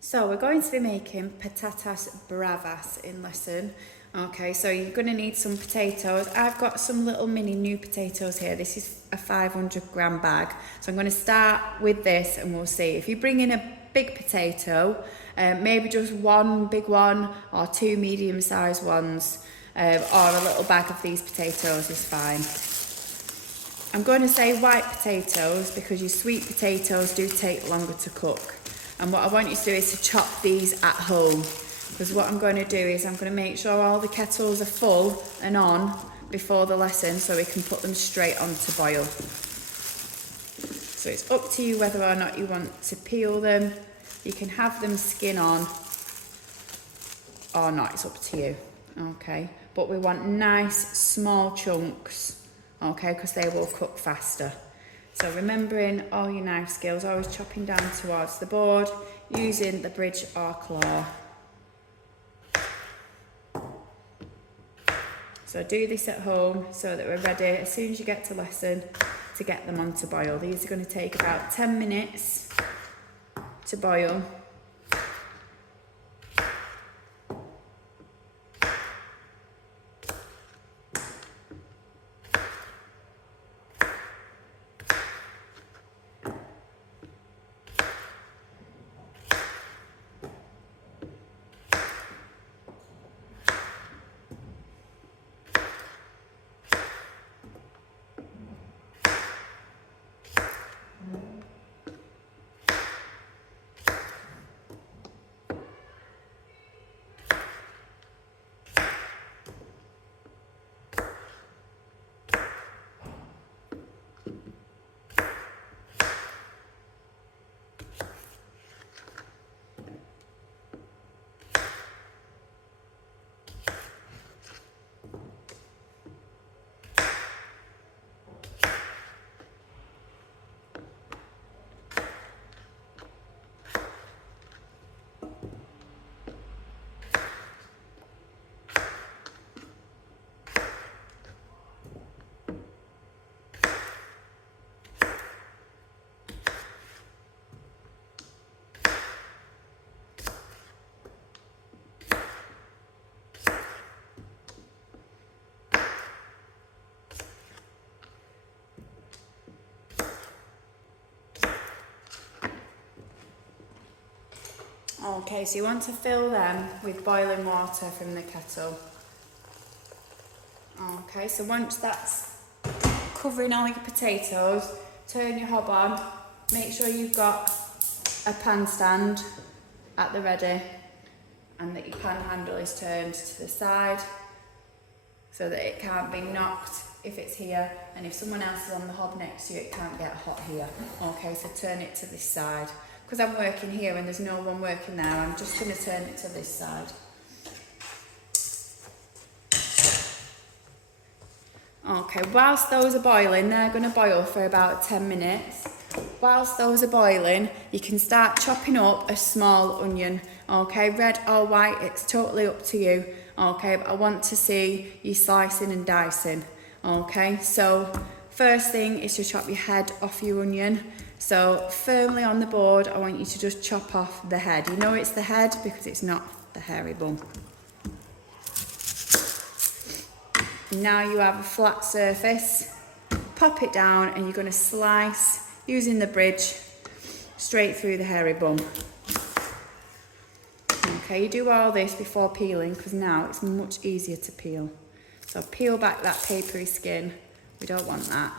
So we're going to be making patatas bravas in lesson. Okay, so you're going to need some potatoes. I've got some little mini new potatoes here. This is a 500-gram bag. So I'm going to start with this and we'll see. If you bring in a big potato, maybe just one big one or two medium-sized ones, or a little bag of these potatoes is fine. I'm going to say white potatoes because your sweet potatoes do take longer to cook. And what I want you to do is to chop these at home, because what I'm going to do is I'm going to make sure all the kettles are full and on before the lesson so we can put them straight on to boil. So it's up to you whether or not you want to peel them. You can have them skin on or not, it's up to you. Okay, but we want nice small chunks, okay, because they will cook faster. So remembering all your knife skills, always chopping down towards the board, using the bridge or claw. So do this at home so that we're ready as soon as you get to lesson to get them on to boil. These are going to take about 10 minutes to boil. Okay, so you want to fill them with boiling water from the kettle. Okay, so once that's covering all your potatoes, turn your hob on. Make sure you've got a pan stand at the ready and that your pan handle is turned to the side so that it can't be knocked if it's here, and if someone else is on the hob next to you, it can't get hot here. Okay, so turn it to this side. Because I'm working here and there's no one working there, I'm just going to turn it to this side. Okay, whilst those are boiling, they're going to boil for about 10 minutes. Whilst those are boiling, you can start chopping up a small onion. Okay, red or white, it's totally up to you. Okay, but I want to see you slicing and dicing. Okay, so first thing is to chop your head off your onion. So firmly on the board, I want you to just chop off the head. You know it's the head because it's not the hairy bum. Now you have a flat surface, pop it down and you're going to slice using the bridge straight through the hairy bum. Okay, you do all this before peeling because now it's much easier to peel. So peel back that papery skin, we don't want that.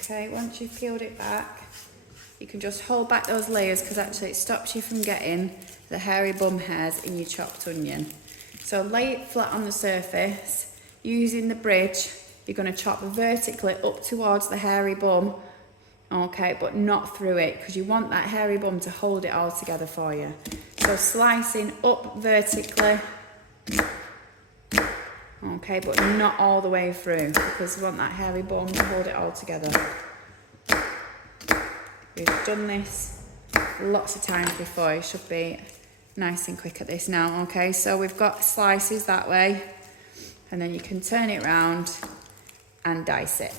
Okay, once you've peeled it back, you can just hold back those layers because actually it stops you from getting the hairy bum hairs in your chopped onion. So lay it flat on the surface. Using the bridge, you're going to chop vertically up towards the hairy bum, okay, but not through it because you want that hairy bum to hold it all together for you. So slicing up vertically, Okay, but not all the way through because we want that hairy bun to hold it all together. We've done this lots of times before. You should be nice and quick at this now. Okay, so we've got slices that way, and then you can turn it round and dice it.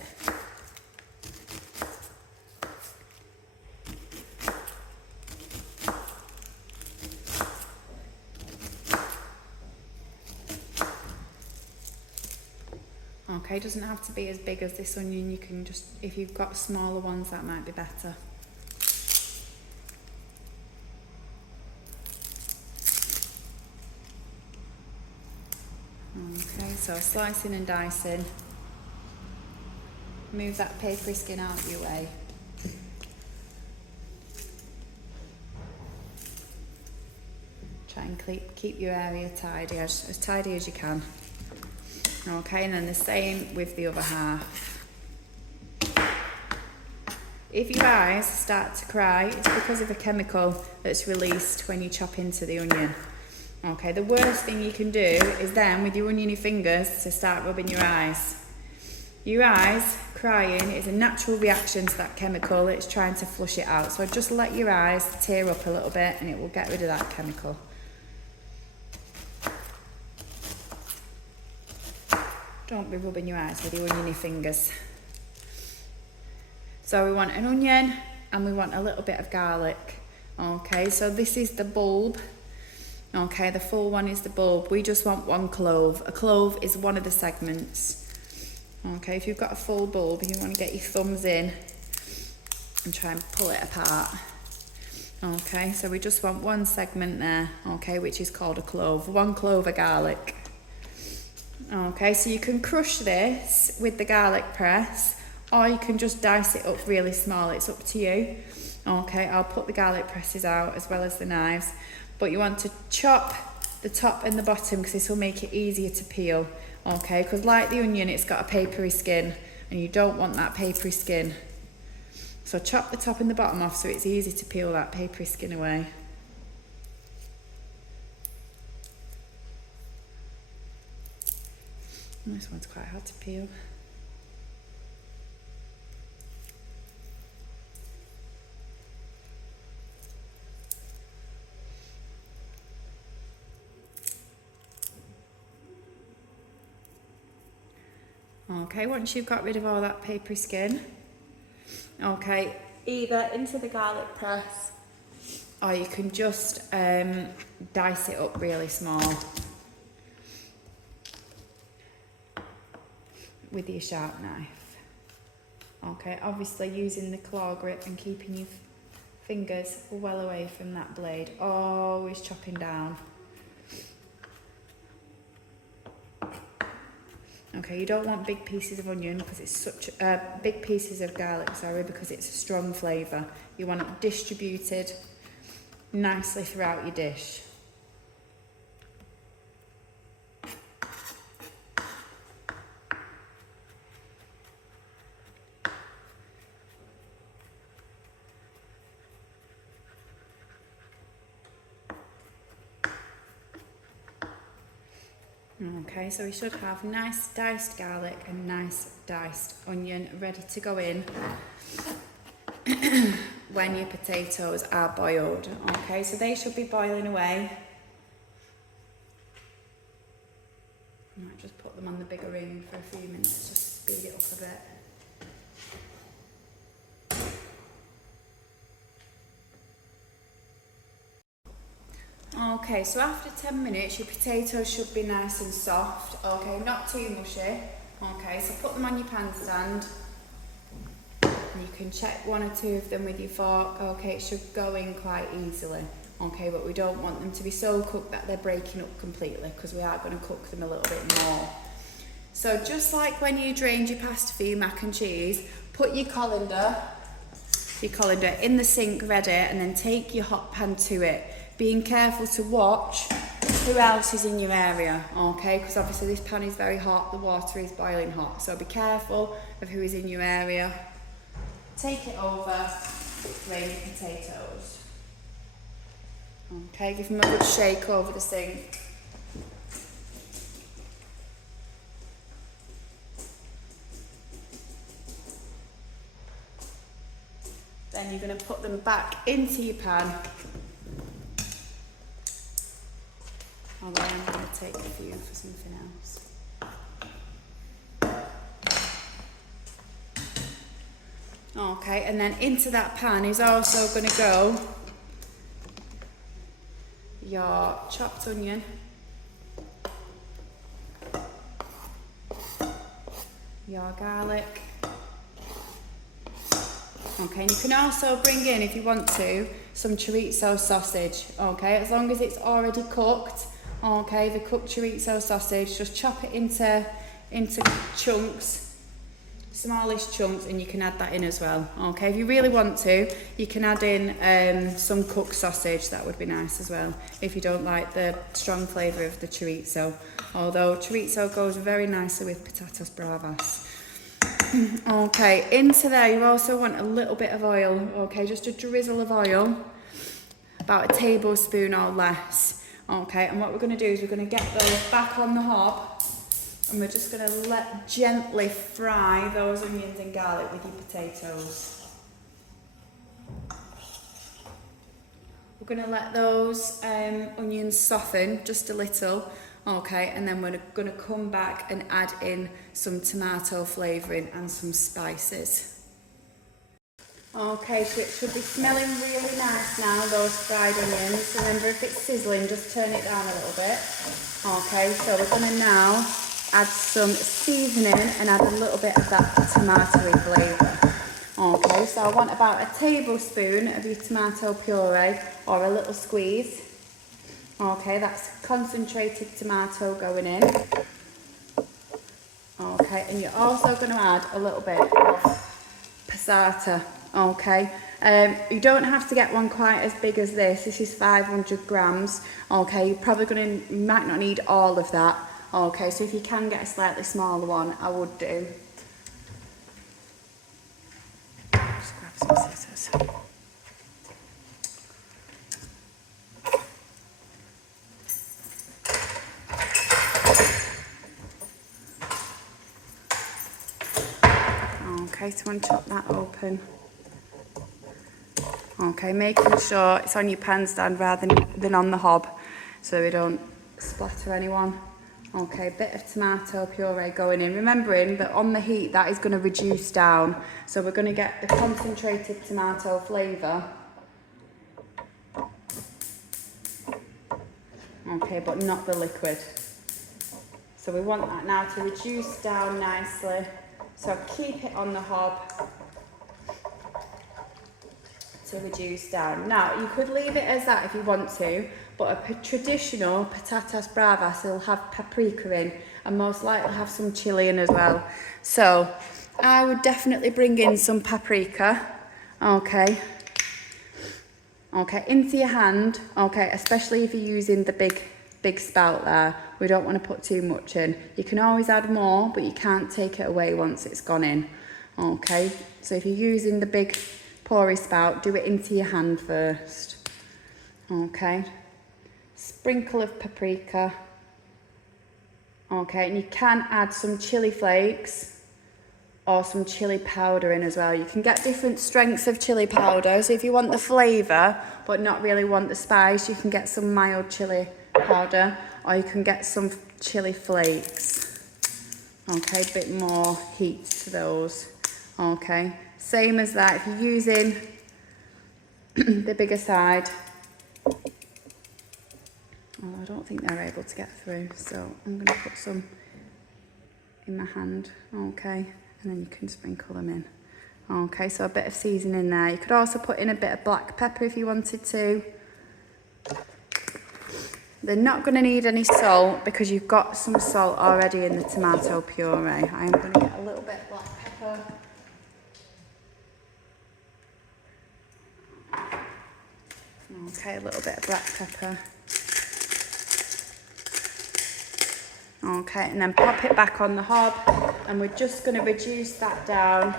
Okay, doesn't have to be as big as this onion. You can just, if you've got smaller ones, that might be better. Okay, so slicing and dicing. Move that papery skin out of your way. Try and keep your area tidy, as tidy as you can. Okay, and then the same with the other half. If your eyes start to cry, it's because of a chemical that's released when you chop into the onion. Okay, the worst thing you can do is then with your oniony fingers to start rubbing your eyes. Your eyes crying is a natural reaction to that chemical. It's trying to flush it out. So just let your eyes tear up a little bit and it will get rid of that chemical. Don't be rubbing your eyes with your oniony fingers. So we want an onion and we want a little bit of garlic. Okay, so this is the bulb. Okay, the full one is the bulb. We just want one clove. A clove is one of the segments. Okay, if you've got a full bulb, you want to get your thumbs in and try and pull it apart. Okay, so we just want one segment there, okay, which is called a clove. One clove of garlic. Okay, so you can crush this with the garlic press, or you can just dice it up really small. It's up to you. Okay, I'll put the garlic presses out as well as the knives. But you want to chop the top and the bottom because this will make it easier to peel. Okay, because like the onion, it's got a papery skin and you don't want that papery skin. So chop the top and the bottom off so it's easy to peel that papery skin away. And this one's quite hard to peel. Okay, once you've got rid of all that papery skin, okay, either into the garlic press or you can just dice it up really small with your sharp knife. Okay, obviously using the claw grip and keeping your fingers well away from that blade, always chopping down. Okay, you don't want big pieces of onion because it's such big pieces of garlic, sorry, because it's a strong flavour. You want it distributed nicely throughout your dish. Okay, so we should have nice diced garlic and nice diced onion ready to go in when your potatoes are boiled. Okay, so they should be boiling away. I might just put them on the bigger ring for a few minutes, just speed it up a bit. Okay, so after 10 minutes your potatoes should be nice and soft, okay, not too mushy. Okay, so put them on your pan stand and you can check one or two of them with your fork. Okay, it should go in quite easily. Okay, but we don't want them to be so cooked that they're breaking up completely because we are going to cook them a little bit more. So just like when you drained your pasta for your mac and cheese, put your colander in the sink ready and then take your hot pan to it. Being careful to watch who else is in your area, okay? Because obviously this pan is very hot, the water is boiling hot. So be careful of who is in your area. Take it over, drain your potatoes. Okay, give them a good shake over the sink. then you're going to put them back into your pan. Although I'm going to take a few for something else. Okay, and then into that pan is also going to go your chopped onion, your garlic. Okay, and you can also bring in, if you want to, some chorizo sausage. Okay, as long as it's already cooked. Okay, the cooked chorizo sausage, just chop it into chunks, smallish chunks, and you can add that in as well. Okay, if you really want to, you can add in some cooked sausage. That would be nice as well, if you don't like the strong flavour of the chorizo. Although chorizo goes very nicely with patatas bravas. Okay, into there you also want a little bit of oil. Okay, just a drizzle of oil, about a tablespoon or less. Okay, and what we're going to do is we're going to get those back on the hob, and we're just going to gently fry those onions and garlic with your potatoes. We're going to let those onions soften just a little. Okay, and then we're going to come back and add in some tomato flavouring and some spices. Okay, so it should be smelling really nice now, those fried onions. Remember, if it's sizzling, just turn it down a little bit. Okay, so we're going to now add some seasoning and add a little bit of that tomatoey flavour. Okay, so I want about a tablespoon of your tomato puree or a little squeeze. Okay, that's concentrated tomato going in. Okay, and you're also going to add a little bit of passata. Okay, you don't have to get one quite as big as this. This is 500 grams. Okay, you might not need all of that. Okay, so if you can get a slightly smaller one, I would do. Just grab some scissors. Okay, so I'm going to chop that open. Okay, making sure it's on your pan stand rather than on the hob, so we don't splatter anyone. Okay, bit of tomato puree going in. Remembering that on the heat that is going to reduce down, so we're going to get the concentrated tomato flavour. Okay, but not the liquid. So we want that now to reduce down nicely. So keep it on the hob to reduce down. Now, you could leave it as that if you want to, but a traditional patatas bravas will have paprika in and most likely have some chilli in as well. So I would definitely bring in some paprika, okay, into your hand, okay, especially if you're using the big spout there. We don't want to put too much in. You can always add more, but you can't take it away once it's gone in. Okay, so if you're using the big porry spout, do it into your hand first. Okay, sprinkle of paprika. Okay, and you can add some chili flakes or some chili powder in as well. You can get different strengths of chili powder. So if you want the flavour but not really want the spice, you can get some mild chili powder, or you can get some chili flakes. Okay, a bit more heat to those. Okay, same as that, if you're using the bigger side. Oh, I don't think they're able to get through, so I'm going to put some in my hand. Okay, and then you can sprinkle them in. Okay, so a bit of seasoning there. You could also put in a bit of black pepper if you wanted to. They're not going to need any salt because you've got some salt already in the tomato puree. I am going to get a little bit of black pepper. Okay, a little bit of black pepper. Okay, and then pop it back on the hob, and we're just going to reduce that down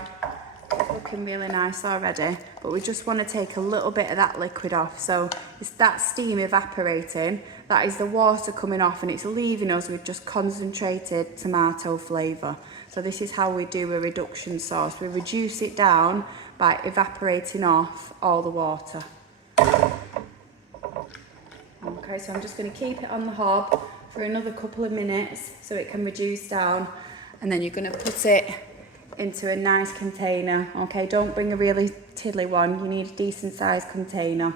looking really nice already, but we just want to take a little bit of that liquid off. So it's that steam evaporating, that is the water coming off, and it's leaving us with just concentrated tomato flavour. So this is how we do a reduction sauce. We reduce it down by evaporating off all the water. Okay, so I'm just going to keep it on the hob for another couple of minutes so it can reduce down, and then you're going to put it into a nice container. Okay, don't bring a really tiddly one, you need a decent sized container.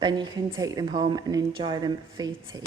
Then you can take them home and enjoy them for your tea.